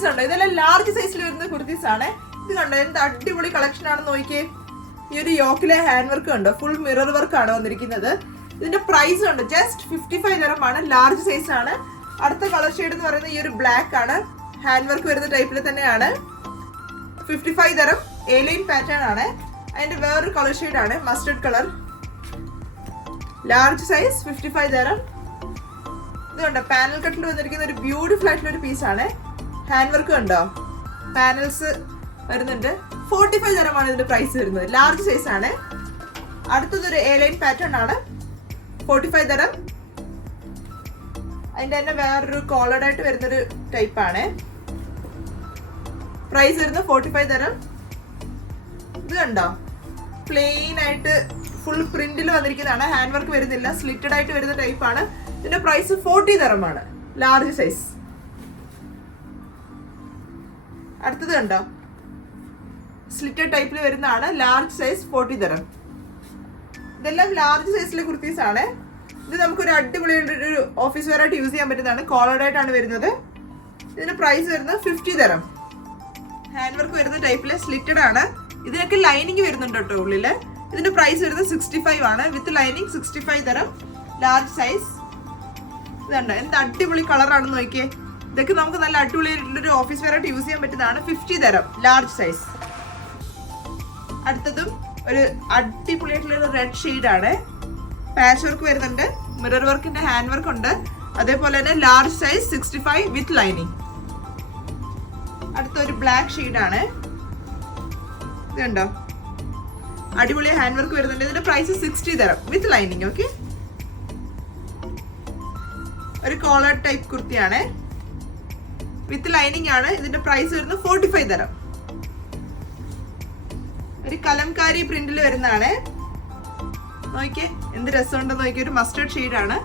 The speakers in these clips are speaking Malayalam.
കുർത്തീസ് ഉണ്ട്. ഇതെല്ലാം ലാർജ് സൈസിൽ വരുന്ന കുർത്തീസ് ആണ്. ഇത് കണ്ടോ എന്ത് അടിപൊളി കളക്ഷൻ ആണെന്ന് നോക്കിയേ. ഈ ഒരു യോക്കിലെ ഹാൻഡ് വർക്ക് ഉണ്ട്, ഫുൾ മിറർ വർക്ക് ആണ് വന്നിരിക്കുന്നത്. ഇതിന്റെ പ്രൈസ് ഉണ്ട് ജസ്റ്റ് 55 dirham ആണ്. ലാർജ് സൈസ് ആണ്. അടുത്ത കളർ ഷെയ്ഡ് എന്ന് പറയുന്നത് ഈ ഒരു ബ്ലാക്ക് ആണ്, ഹാൻഡ് വർക്ക് വരുന്ന ടൈപ്പിൽ തന്നെയാണ്. 55 dirham. A-line പാറ്റേൺ ആണ്. അതിന്റെ വേറൊരു കളർ ഷെയ്ഡ് ആണ് mustard colour. Large size 55 dirham. ഇത് കണ്ടോ പാനൽ കട്ടിൽ വന്നിരിക്കുന്ന ഒരു ബ്യൂട്ടിഫുൾ ആയിട്ടുള്ള ഒരു പീസ് ആണ്. ഹാൻഡ് വർക്ക് കണ്ടോ, പാനൽസ് വരുന്നുണ്ട്. 45 dirham ആണ് ഇതിന്റെ പ്രൈസ് വരുന്നത്. ലാർജ് സൈസ് ആണ്. അടുത്തതൊരു A-line പാറ്റേൺ ആണ്. 45 dirham. അതിന്റെ തന്നെ വേറൊരു കോളർഡ് ആയിട്ട് വരുന്നൊരു ടൈപ്പ് ആണ്. പ്രൈസ് വരുന്നത് 45 dirham. ഇത് കണ്ടോ പ്ലെയിൻ ആയിട്ട് ഫുൾ പ്രിന്റിൽ വന്നിരിക്കുന്നതാണ്. ഹാൻഡ് വർക്ക് വരുന്നില്ല, സ്ലിറ്റഡ് ആയിട്ട് വരുന്ന ടൈപ്പ് ആണ്. ഇതിന്റെ പ്രൈസ് 40 dirham ആണ്. Large size. അടുത്തത് കണ്ടോ സ്ലിറ്റഡ് ടൈപ്പിൽ വരുന്നതാണ്. Large size 40 dirham. ഇതെല്ലാം ലാർജ് സൈസിലെ കുർത്തീസ് ആണ്. ഇത് നമുക്കൊരു അടിപൊളി ഒരു ഓഫീസ് വെയർ ആയിട്ട് യൂസ് ചെയ്യാൻ പറ്റുന്നതാണ്. കോളർഡ് ആയിട്ടാണ് വരുന്നത്. ഇതിന്റെ പ്രൈസ് വരുന്നത് 50 dirham. ഹാൻഡ് വർക്ക് വരുന്ന ടൈപ്പില് സ്ലിറ്റഡ് ആണ്. ഇതിനൊക്കെ ലൈനിങ് വരുന്നുണ്ട് കേട്ടോ ഉള്ളില്. ഇതിന്റെ പ്രൈസ് വരുന്നത് 65 ആണ്. With lining 65 dirham. Large size. ഇതുണ്ട് എന്ത് അടിപൊളി കളറാണെന്ന് നോക്കിയേ. ഇതൊക്കെ നമുക്ക് നല്ല അടിപൊളിയായിട്ടുള്ളൊരു ഓഫീസ് വെയർ ആയിട്ട് യൂസ് ചെയ്യാൻ പറ്റുന്നതാണ്. 50 dirham. ലാർജ് സൈസ്. അടുത്തതും ഒരു അടിപൊളിയായിട്ടുള്ള റെഡ് ഷെയ്ഡ് ആണ്. പാച്ച് വർക്ക് വരുന്നുണ്ട്, മിറർ വർക്കിന്റെ ഹാൻഡ് വർക്ക് ഉണ്ട്. അതേപോലെ തന്നെ ലാർജ് സൈസ് 65 വിത്ത് ലൈനിങ്. അടുത്തൊരു ബ്ലാക്ക് ഷെയ്ഡ് ആണ്. ഇതുണ്ടോ അടിപൊളി ഹാൻഡ് വർക്ക് വരുന്നുണ്ട്. ഇതിന്റെ price 60 dirham with lining. Okay, ഒരു കോളർ ടൈപ്പ് കുർത്തിയാണ്. വിത്ത് ലൈനിങ് ആണ്. ഇതിന്റെ പ്രൈസ് വരുന്നത് 45 dirham. ഒരു കലംകാരി പ്രിന്റിൽ വരുന്നതാണ്. നോക്കിയേ എന്ത് രസമുണ്ടെന്ന് നോക്കിയ. ഒരു മസ്റ്റർഡ് ഷെയ്ഡ് ആണ്.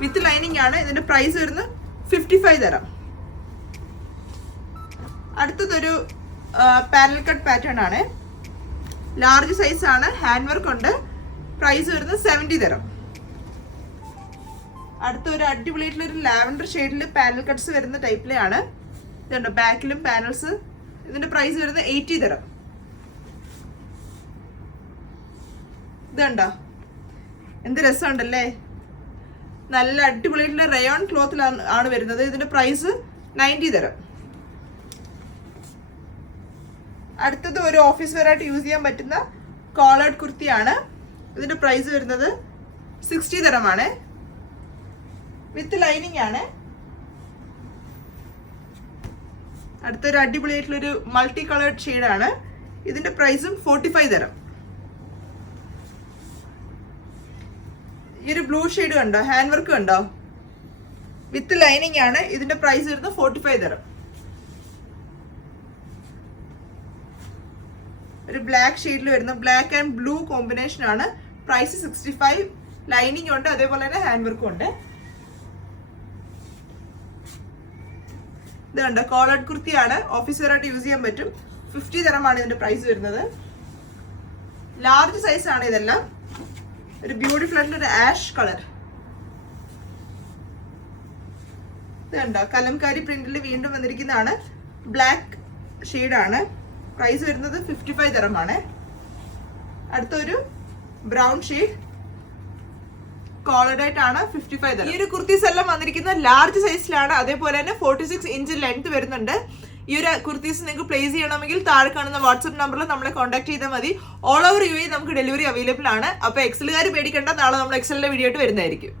വിത്ത് ലൈനിങ് ആണ്. ഇതിന്റെ പ്രൈസ് വരുന്നത് 55 dirham. അടുത്തതൊരു പാനൽ കട്ട് പാറ്റേൺ ആണ്. ലാർജ് സൈസ് ആണ്. ഹാൻഡ് വർക്ക് ഉണ്ട്. പ്രൈസ് വരുന്നത് 70 dirham. അടുത്ത ഒരു അടിപൊളിയായിട്ടുള്ള ഒരു ലാവൻഡർ ഷെയ്ഡിൽ പാനൽ കട്ട്സ് വരുന്ന ടൈപ്പിലാണ്. ഇതുണ്ട് ബാക്കിലും പാനൽസ്. ഇതിന്റെ പ്രൈസ് വരുന്നത് 80 dirham. ഇതുണ്ടോ എന്ത് രസമുണ്ടല്ലേ. നല്ല അടിപൊളിയായിട്ടുള്ള റയോൺ ക്ലോത്തിലാണ് വരുന്നത്. ഇതിന്റെ പ്രൈസ് 90 dirham. അടുത്തത് ഒരു ഓഫീസ് വെയർ ആയിട്ട് യൂസ് ചെയ്യാൻ പറ്റുന്ന കോളേർഡ് കുർത്തിയാണ്. ഇതിന്റെ പ്രൈസ് വരുന്നത് 60 dirham ആണ്. വിത്ത് ലൈനിങ് ആണ്. അടുത്തൊരു അടിപൊളിയായിട്ടുള്ളൊരു മൾട്ടി കളേർഡ് ഷെയ്ഡ് ആണ്. ഇതിന്റെ പ്രൈസും 45 dirham. ഈ ഒരു ബ്ലൂ ഷെയ്ഡ് കണ്ടോ, ഹാൻഡ് വർക്ക് കണ്ടോ, വിത്ത് ലൈനിങ് ആണ്. ഇതിന്റെ പ്രൈസ് വരുന്നത് 45 dirham. ഒരു ബ്ലാക്ക് ഷെയ്ഡിൽ വരുന്ന ബ്ലാക്ക് ആൻഡ് ബ്ലൂ കോമ്പിനേഷൻ ആണ്. പ്രൈസ് 65. ലൈനിങ് ഉണ്ട്, അതേപോലെ തന്നെ ഹാൻഡ് വർക്കും ഉണ്ട്. ഇത് കണ്ടോ കോളർഡ് കുർത്തിയാണ്. ഓഫീസ് വെയർ ആയിട്ട് യൂസ് ചെയ്യാൻ പറ്റും. 50 dirham ആണ് ഇതിന്റെ പ്രൈസ് വരുന്നത്. ലാർജ് സൈസ് ആണ് ഇതെല്ലാം. ഒരു ബ്യൂട്ടിഫുൾ ആയിട്ടുള്ള ഒരു ആഷ് കളർ. ഇത് കണ്ടോ കലംകാരി പ്രിന്റിൽ വീണ്ടും വന്നിരിക്കുന്നതാണ്. ബ്ലാക്ക് ഷെയ്ഡ് ആണ്. പ്രൈസ് വരുന്നത് 55 dirham ആണ്. അടുത്തൊരു ബ്രൗൺ ഷെയ്ഡ് കോളർഡ് ആയിട്ടാണ് 55 dirham. ഈ ഒരു കുർത്തീസ് എല്ലാം വന്നിരിക്കുന്നത് ലാർജ് സൈസിലാണ്. അതേപോലെ തന്നെ 46 ഇഞ്ച് ലെങ്ത് വരുന്നുണ്ട്. ഈ ഒരു കുർത്തീസ് നിങ്ങൾക്ക് പ്ലേസ് ചെയ്യണമെങ്കിൽ താഴെ കാണുന്ന വാട്സ്ആപ്പ് നമ്പറിൽ നമ്മളെ കോൺടാക്ട് ചെയ്താൽ മതി. ഓൾ ഓവർ UAE നമുക്ക് ഡെലിവറി അവൈലബിൾ ആണ്. അപ്പോൾ എക്സലുകാർ പേടിക്കേണ്ട, നാളെ നമ്മൾ എക്സലിന്റെ വീഡിയോ ആയിട്ട് വരുന്നതായിരിക്കും.